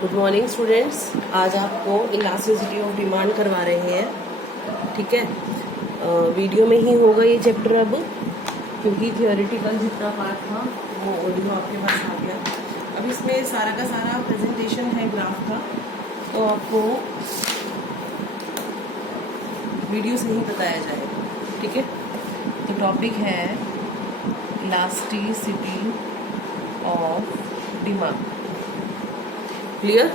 Good morning students. आज आपको elasticity of demand करवा रहे हैं, ठीक है। वीडियो में ही होगा ये चैप्टर अब, क्योंकि थियोरेटिकल जितना पार्ट था वो ऑडियो आपके पास आ गया। अब इसमें सारा का सारा प्रेजेंटेशन है ग्राफ का, तो आपको वीडियो से ही बताया जाएगा, ठीक है। तो टॉपिक है इलास्टिसिटी ऑफ डिमांड। क्लियर?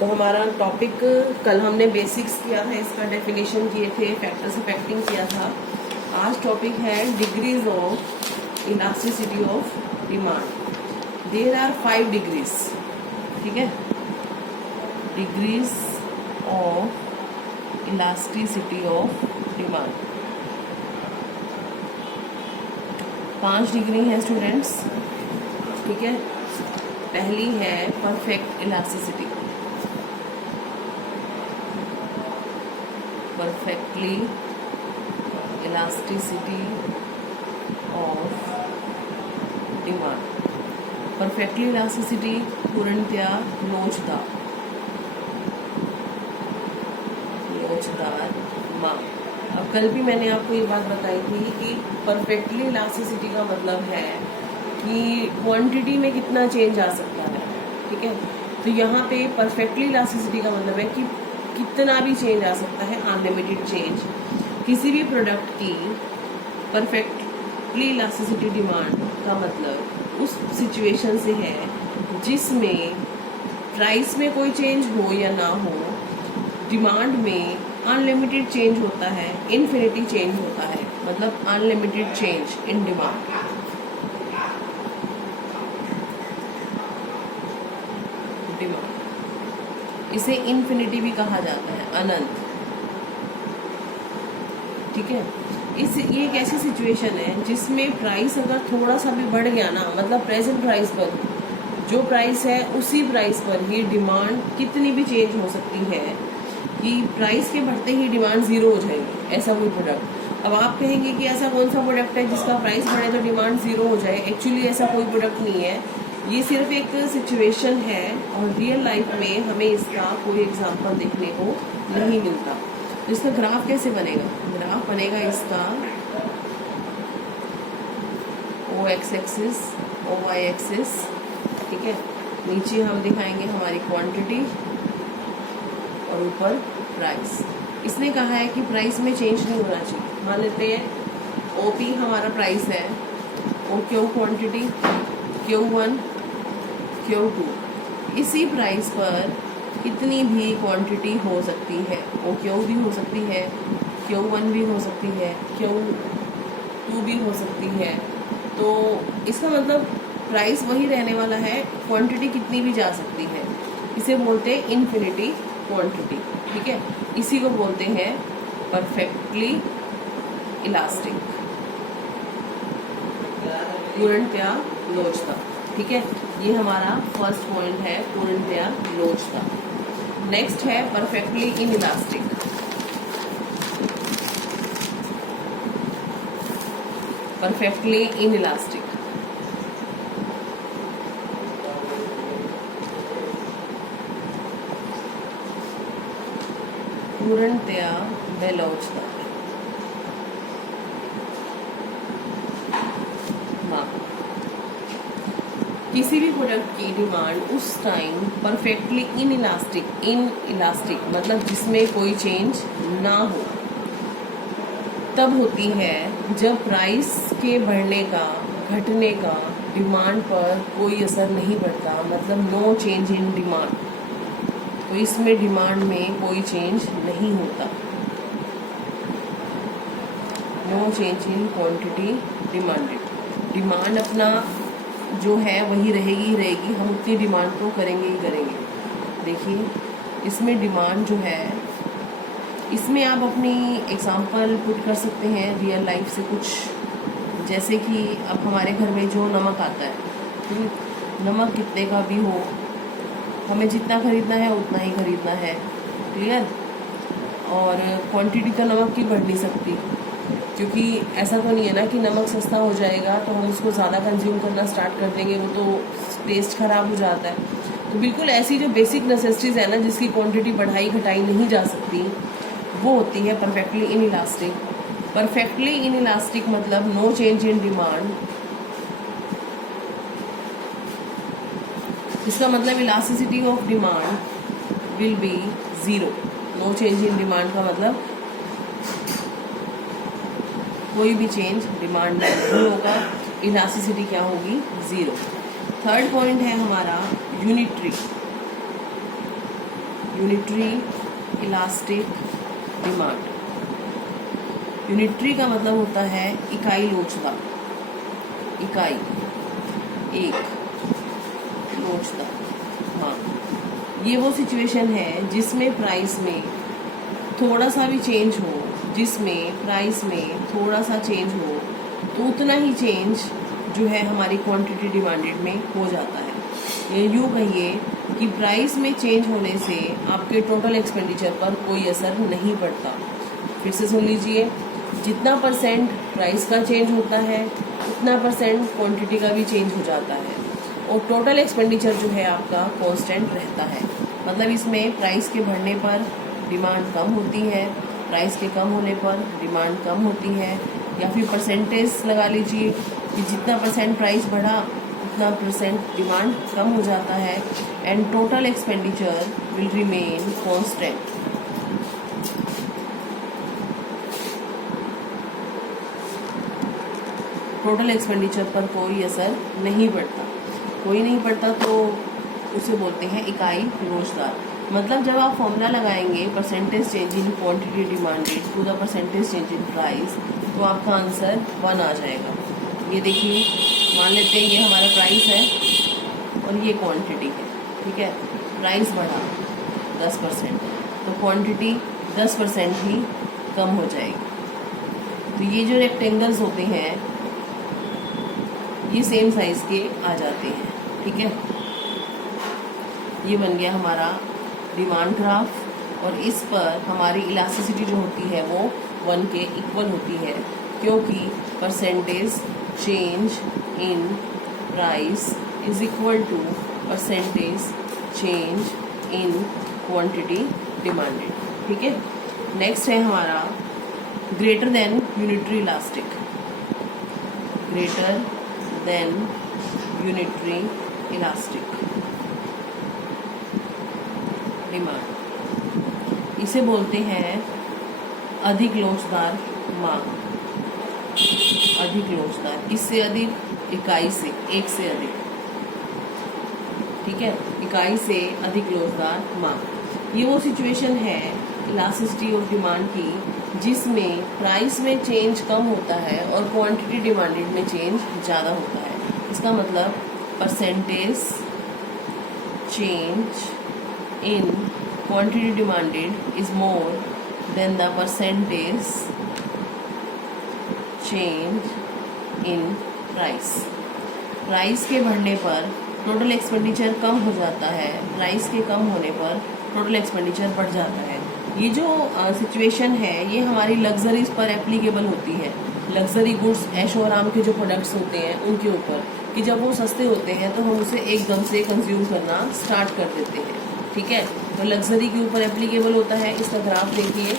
तो हमारा टॉपिक, कल हमने बेसिक्स किया था, इसका डेफिनेशन किए थे, फैक्टर्स अफेक्टिंग किया था। आज टॉपिक है degrees of elasticity of demand. There are 5 degrees, ठीक है। Degrees of elasticity of demand 5 degree हैं स्टूडेंट्स, ठीक है। पहली है perfect elasticity, perfectly elasticity of demand. Perfectly elasticity पूर्णतया लोचदार माप। अब कल भी मैंने आपको ये बात बताई थी कि परफेक्टली इलास्टिसिटी का मतलब है कि क्वांटिटी में कितना चेंज आ सकता है, ठीक है। तो यहाँ पे परफेक्टली इलास्टिसिटी का मतलब है कि कितना भी चेंज आ सकता है, अनलिमिटेड चेंज। किसी भी प्रोडक्ट की परफेक्टली इलास्टिसिटी डिमांड का मतलब उस सिचुएशन से है जिसमें प्राइस में कोई चेंज हो या ना हो, डिमांड में अनलिमिटेड चेंज होता है, इन्फिनिटी चेंज होता है, मतलब अनलिमिटेड चेंज इन डिमांड। इसे इन्फिनिटी भी कहा जाता है, अनंत, ठीक है। ये एक ऐसी सिचुएशन है जिसमें प्राइस अगर थोड़ा सा भी बढ़ गया ना, मतलब प्रेजेंट प्राइस पर जो प्राइस है उसी प्राइस पर ही डिमांड कितनी भी चेंज हो सकती है कि प्राइस के बढ़ते ही डिमांड 0 हो जाएगी, ऐसा कोई प्रोडक्ट। अब आप कहेंगे कि ऐसा कौन सा प्रोडक्ट है जिसका प्राइस बढ़े तो डिमांड 0 हो जाए। एक्चुअली ऐसा कोई प्रोडक्ट नहीं है, ये सिर्फ एक सिचुएशन है और रियल लाइफ में हमें इसका कोई एग्जांपल देखने को नहीं मिलता। तो इसका ग्राफ कैसे बनेगा? ग्राफ बनेगा इसका O X axis, O Y axis, ठीक है। नीचे हम दिखाएंगे हमारी क्वांटिटी और ऊपर प्राइस। इसने कहा है कि प्राइस में चेंज नहीं होना चाहिए। मान लेते हैं ओपी हमारा प्राइस है, O Q quantity, Q1 Q2, इसी प्राइस पर कितनी भी क्वांटिटी हो सकती है। ओ क्यू भी हो सकती है, Q1 भी हो सकती है, Q2 भी हो सकती है। तो इसका मतलब प्राइस वही रहने वाला है, क्वांटिटी कितनी भी जा सकती है। इसे बोलते हैं इन्फिनिटी क्वांटिटी, ठीक है। इसी को बोलते हैं परफेक्टली इलास्टिक, पूर्णतया लोचदार, ठीक है। ये हमारा फर्स्ट पॉइंट है, पूर्णतया लोचदार। नेक्स्ट है परफेक्टली इनइलास्टिक। परफेक्टली इनइलास्टिक पूर्णतया बेलोचदार माप। किसी भी प्रोडक्ट की डिमांड उस टाइम परफेक्टली इनइलास्टिक मतलब जिसमें कोई चेंज ना हो, तब होती है जब प्राइस के बढ़ने का, घटने का डिमांड पर कोई असर नहीं पड़ता, मतलब नो चेंज इन डिमांड। तो इसमें डिमांड में कोई चेंज नहीं होता, no change in quantity demanded. Demand अपना जो है वही रहेगी ही रहेगी, हम उतनी डिमांड तो करेंगे ही करेंगे। देखिए इसमें डिमांड जो है, इसमें आप अपनी एग्जांपल पुट कर सकते हैं रियल लाइफ से कुछ, जैसे कि अब हमारे घर में जो नमक आता है, नमक कितने का भी हो, हमें जितना खरीदना है उतना ही खरीदना है, क्लियर। और क्वांटिटी तो नमक की बढ़ नहीं सकती, क्योंकि ऐसा तो नहीं है ना कि नमक सस्ता हो जाएगा तो हम उसको ज़्यादा कंज्यूम करना स्टार्ट कर देंगे, वो तो टेस्ट ख़राब हो जाता है। तो बिल्कुल ऐसी जो बेसिक नेसेसिटीज़ है ना, जिसकी क्वांटिटी बढ़ाई घटाई नहीं जा सकती, वो होती है परफेक्टली इनइलास्टिक। परफेक्टली इनइलास्टिक मतलब नो चेंज इन डिमांड। इसका मतलब elasticity of demand will be zero. No change in demand का मतलब कोई भी चेंज डिमांड में नहीं होगा, इलास्टिसिटी क्या होगी, ज़ीरो। थर्ड पॉइंट है हमारा यूनिटरी इलास्टिक डिमांड। यूनिटरी का मतलब होता है इकाई लोचदार, इकाई एक लोचदार मांग। ये वो सिचुएशन है जिसमें प्राइस में थोड़ा सा भी चेंज हो, जिसमें प्राइस में थोड़ा सा चेंज हो तो उतना ही चेंज जो है हमारी क्वांटिटी डिमांडेड में हो जाता है। ये यूँ कहिए कि प्राइस में चेंज होने से आपके टोटल एक्सपेंडिचर पर कोई असर नहीं पड़ता। फिर से सुन लीजिए, जितना परसेंट प्राइस का चेंज होता है उतना परसेंट क्वांटिटी का भी चेंज हो जाता है, और टोटल एक्सपेंडिचर जो है आपका कांस्टेंट रहता है। मतलब इसमें प्राइस के बढ़ने पर डिमांड कम होती है, प्राइस के कम होने पर डिमांड कम होती है, या फिर परसेंटेज लगा लीजिए कि जितना परसेंट प्राइस बढ़ा उतना परसेंट डिमांड कम हो जाता है, and total expenditure will remain constant. Total expenditure पर कोई असर नहीं पड़ता, कोई नहीं पड़ता तो उसे बोलते हैं इकाई लोचदार। मतलब जब आप फॉर्मूला लगाएंगे percentage change in quantity demanded to the percentage change in price, तो आपका आंसर 1 आ जाएगा। ये देखिए, मान लेते हैं ये हमारा प्राइस है और ये क्वांटिटी है, ठीक है। प्राइस बढ़ा 10% तो क्वांटिटी 10% ही कम हो जाएगी। तो ये जो रेक्टेंगल्स होते हैं ये सेम साइज के आ जाते हैं, ठीक है। ये बन गया हमारा डिमांड ग्राफ, और इस पर हमारी इलास्टिसिटी जो होती है वो 1 के इक्वल होती है, क्योंकि percentage change in price is equal to percentage change in quantity demanded, ठीक है। नेक्स्ट है हमारा greater than unitary elastic, greater than unitary elastic demand. इसे बोलते हैं अधिक लोचदार मांग। अधिक लोचदार, किससे अधिक, इकाई से, एक से अधिक, ठीक है, इकाई से अधिक लोचदार मांग। ये वो सिचुएशन है इलास्टिसिटी ऑफ डिमांड की जिसमें प्राइस में चेंज कम होता है और क्वांटिटी डिमांडेड में चेंज ज़्यादा होता है। इसका मतलब percentage change in quantity demanded is more than the percentage change in price। Price के बढ़ने पर टोटल एक्सपेंडिचर कम हो जाता है, प्राइस के कम होने पर टोटल एक्सपेंडिचर बढ़ जाता है। ये जो सिचुएशन है ये हमारी लग्जरीज पर एप्लीकेबल होती है। लग्जरी गुड्स, ऐशो आराम के जो प्रोडक्ट्स होते हैं उनके ऊपर, कि जब वो सस्ते होते हैं तो हम उसे एकदम से कंज्यूम करना स्टार्ट कर देते हैं, ठीक है। तो लग्जरी के ऊपर एप्लीकेबल होता है। इसका ग्राफ देखिए,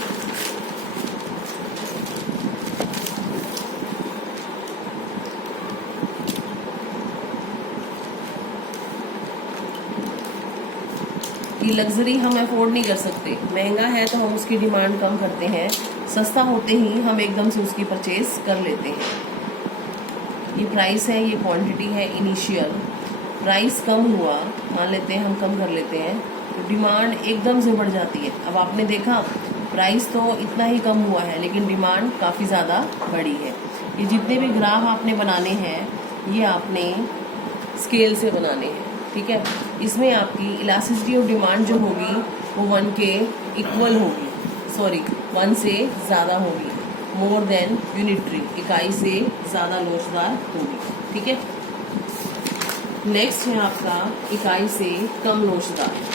कि लग्जरी हम अफोर्ड नहीं कर सकते, महंगा है तो हम उसकी डिमांड कम करते हैं, सस्ता होते ही हम एकदम से उसकी परचेज कर लेते हैं। ये प्राइस है, ये क्वांटिटी है इनिशियल। प्राइस कम हुआ, मान लेते हैं हम कम कर लेते हैं, तो डिमांड एकदम से बढ़ जाती है। अब आपने देखा प्राइस तो इतना ही कम हुआ है लेकिन डिमांड काफ़ी ज़्यादा बढ़ी है। ये जितने भी ग्राफ आपने बनाने हैं ये आपने स्केल से बनाने हैं, ठीक है। इसमें आपकी इलास्टिसिटी ऑफ डिमांड जो होगी वो 1 के इक्वल होगी, 1 से ज़्यादा होगी, मोर देन यूनिटरी, इकाई से ज़्यादा लोचदार होगी, ठीक है। नेक्स्ट है आपका इकाई से कम लोचदार।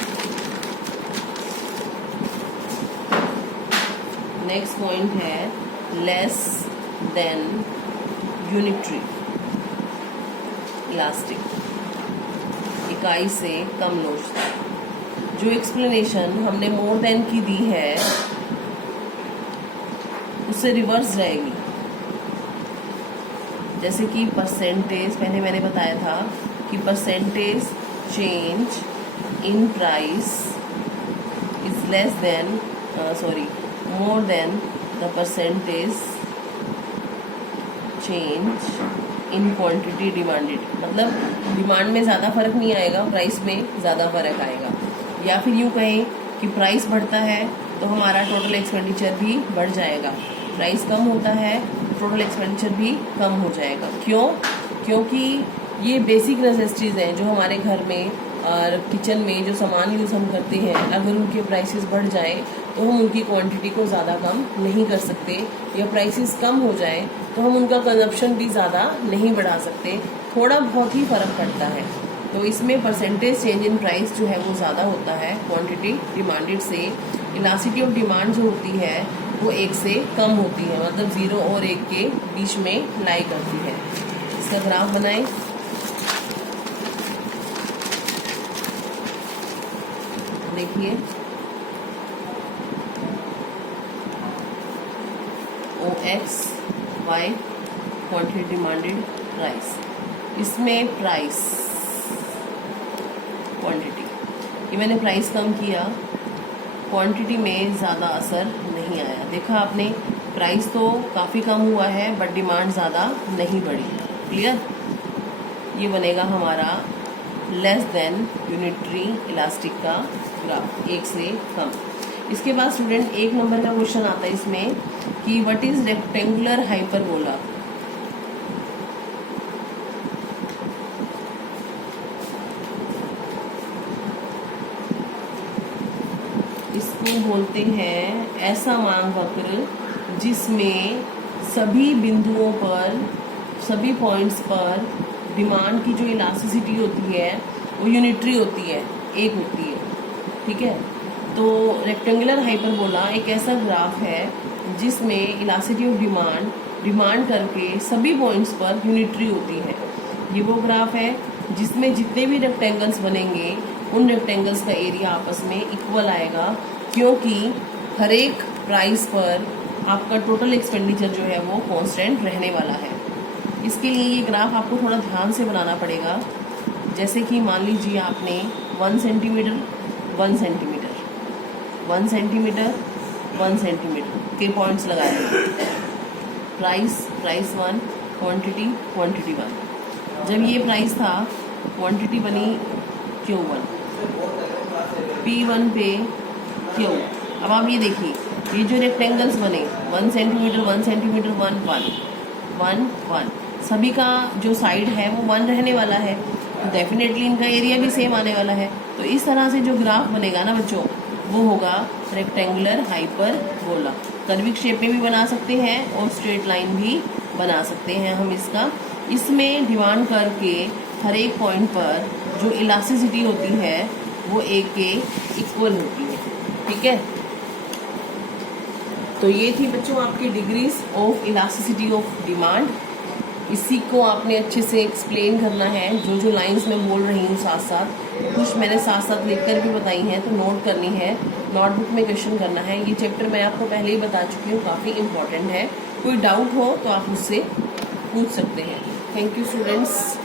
नेक्स्ट पॉइंट है लेस देन यूनिटरी इलास्टिक, इकाई से कम लोचदार। जो एक्सप्लेनेशन हमने मोर देन की दी है उससे रिवर्स जाएगी। जैसे कि परसेंटेज, पहले मैंने बताया था कि percentage change in price is less than more than the percentage change in quantity demanded. मतलब डिमांड में ज़्यादा फर्क नहीं आएगा, प्राइस में ज़्यादा फर्क आएगा। या फिर यूँ कहें कि प्राइस बढ़ता है तो हमारा टोटल एक्सपेंडिचर भी बढ़ जाएगा, प्राइस कम होता है टोटल एक्सपेंडिचर भी कम हो जाएगा। क्यों? क्योंकि ये बेसिक नेसेसिटीज़ हैं जो हमारे घर में और किचन में जो सामान यूज़ हम करते हैं, अगर उनके प्राइसेस बढ़ जाए तो हम उनकी क्वांटिटी को ज़्यादा कम नहीं कर सकते, या प्राइसेस कम हो जाए तो हम उनका कंजप्शन भी ज़्यादा नहीं बढ़ा सकते, थोड़ा बहुत ही फ़र्क पड़ता है। तो इसमें परसेंटेज चेंज इन प्राइस जो है वो ज़्यादा होता है क्वांटिटी डिमांडेड से। इलास्टिसिटी ऑफ डिमांड जो होती है वो 1 से कम होती है, मतलब 0 और 1 के बीच में लाई करती है। इसका ग्राफ बनाएं। देखिए OX Y quantity demanded price, इसमें प्राइस क्वांटिटी, ये मैंने प्राइस कम किया, क्वांटिटी में ज़्यादा असर नहीं आया। देखा आपने, प्राइस तो काफ़ी कम हुआ है बट डिमांड ज़्यादा नहीं बढ़ी। क्लियर? ये बनेगा हमारा लेस देन यूनिटरी इलास्टिक का ग्राफ, 1 से कम। इसके बाद स्टूडेंट 1 नंबर का क्वेश्चन आता है इसमें कि व्हाट इज रेक्टेंगुलर हाइपरबोला। इसको बोलते हैं ऐसा मांग वक्र जिसमें सभी बिंदुओं पर, सभी पॉइंट्स पर डिमांड की जो इलास्टिसिटी होती है वो यूनिटरी होती है, एक होती है। ठीक है, तो रेक्टेंगुलर हाइपरबोला एक ऐसा ग्राफ है जिसमें इलास्टिसिटी ऑफ डिमांड करके सभी पॉइंट्स पर यूनिटरी होती है। ये वो ग्राफ है जिसमें जितने भी रेक्टेंगल्स बनेंगे उन रेक्टेंगल्स का एरिया आपस में इक्वल आएगा, क्योंकि हर एक प्राइस पर आपका टोटल एक्सपेंडिचर जो है वो कांस्टेंट रहने वाला है। इसके लिए ये ग्राफ आपको थोड़ा ध्यान से बनाना पड़ेगा। जैसे कि मान लीजिए आपने 1 सेंटीमीटर 1 सेंटीमीटर 1 सेंटीमीटर 1 सेंटीमीटर के पॉइंट्स लगाए, प्राइस 1, क्वांटिटी 1। जब ये प्राइस था क्वांटिटी बनी Q1, P1 पे Q। अब आप ये देखिए, ये जो रेक्टेंगल्स बने 1 सेंटीमीटर 1 सेंटीमीटर 1 1 1 1, सभी का जो साइड है वो 1 रहने वाला है, तो डेफिनेटली इनका एरिया भी सेम आने वाला है। तो इस तरह से जो ग्राफ बनेगा ना बच्चों, वो होगा रेक्टेंगुलर हाइपरबोला। कर्विक शेप में भी बना सकते हैं और स्ट्रेट लाइन भी बना सकते हैं हम इसका। इसमें डिमांड करके हर एक पॉइंट पर जो इलास्टिसिटी होती है वो 1 के इक्वल होती है। ठीक है, तो ये थी बच्चों आपकी degrees of elasticity of demand. इसी को आपने अच्छे से एक्सप्लेन करना है, जो जो लाइंस मैं बोल रही हूँ साथ साथ, कुछ मैंने साथ साथ लिख कर भी बताई हैं, तो नोट करनी है, नोटबुक में क्वेश्चन करना है। ये चैप्टर मैं आपको पहले ही बता चुकी हूँ, काफ़ी इंपॉर्टेंट है। कोई डाउट हो तो आप मुझसे पूछ सकते हैं। Thank you students.